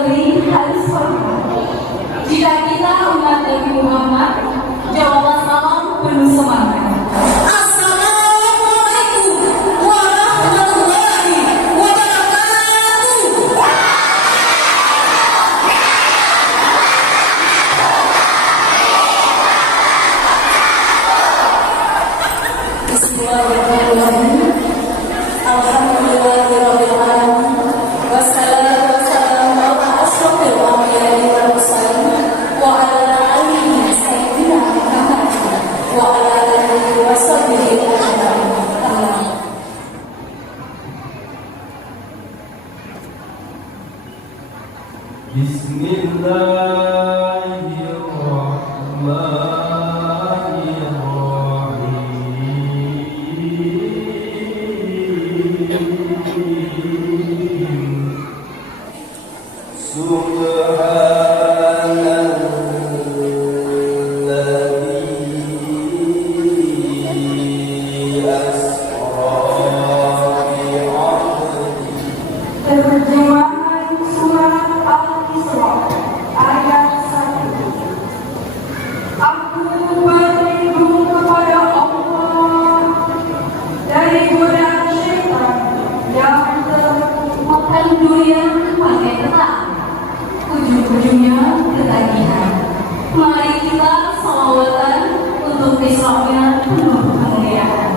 negeri harus peka. Jika kita umat Nabi Muhammad, jawablah salam penuh semangat. Assalamualaikum warahmatullahi wabarakatuh. Bismillahirrahmanirrahim. Alhamdulillahirabbil alamin. Wassalatu wassalamu ala asyrofil anbiya'i wal mursalin wa ala alihi sayyidina Muhammad wa ala alihi wa sahbihi ajma'in. Terjemahan surat Al-Isra ayat 1. Aku berlindung kepada Allah dari godaan syaitan yang termakan dunia pakai terang, ujung-ujungnya ketagihan. Mari kita salawatan untuk Isra'nya penuh kemuliaan.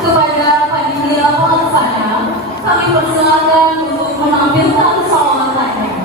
Kepada panitia pelaksana, kami persilakan untuk menampilkan salawatannya.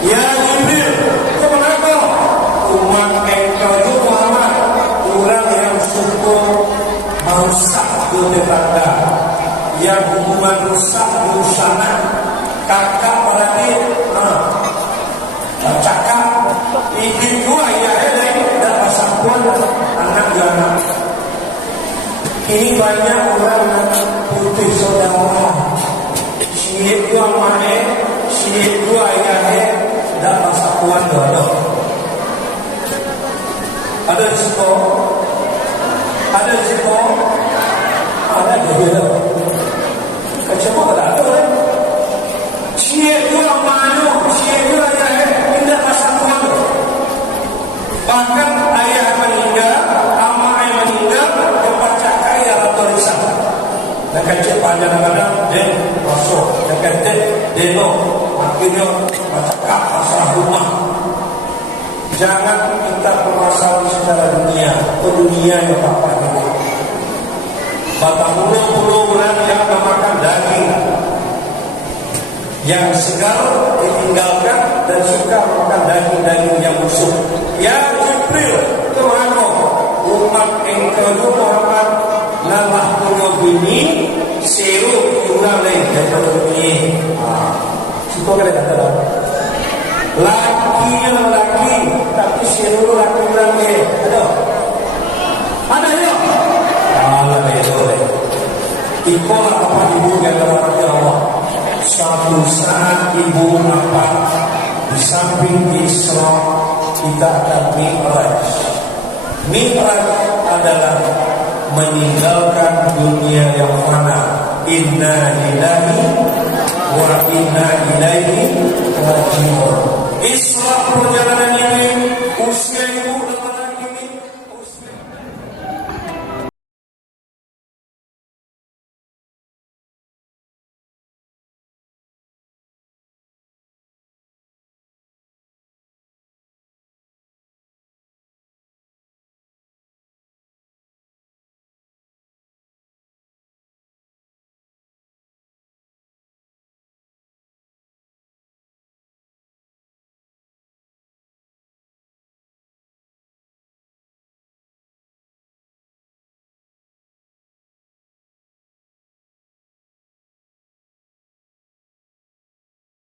Ya Jibril, kenapa umat engkau itu Muhammad orang yang suku merusak tetangga, yang merusak busana kakak berarti cakap ibu dua ya dan pasangan anak anak. Ini banyak orang putih saudara siap dua mana siap dua ya dan pasangan dua ada di situ ada di situ ada di situ kecuma ada siap dua mana siap dua ya tidak pasangan bahkan ayah meninggal ama ayah meninggal kebaca kaya atau risau dan kecil panjang kadang dia masuk dan kecil dia akhirnya baca pasrah rumah. Jangan kita permasalahan secara dunia dunia yang apa ini batang bulu bulan yang memakan daging yang segar ditinggalkan dan suka makan daging-daging yang busuk. Ya Jibril kemana umat engkau Muhammad lamah punya bini seru kurang lain daripada bini. Suka kena kata lakinya laki tapi seru laki lagi ada ya Allah itu ikolah apa ibu yang dapat Allah. Suatu saat ibu apa di samping Isra kita akan Mi'raj. Mi'raj adalah meninggalkan dunia yang fana. Inna lillahi wa inna ilaihi raji'un. Isra perjalanan